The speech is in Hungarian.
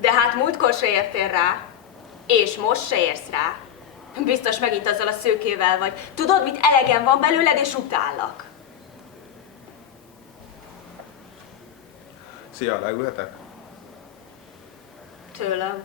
De hát múltkor se értél rá, és most se érsz rá. Biztos megint azzal a szőkével vagy. Tudod, mit elegem van belőled, és utállak. Szia, leülhetek? Tőlem.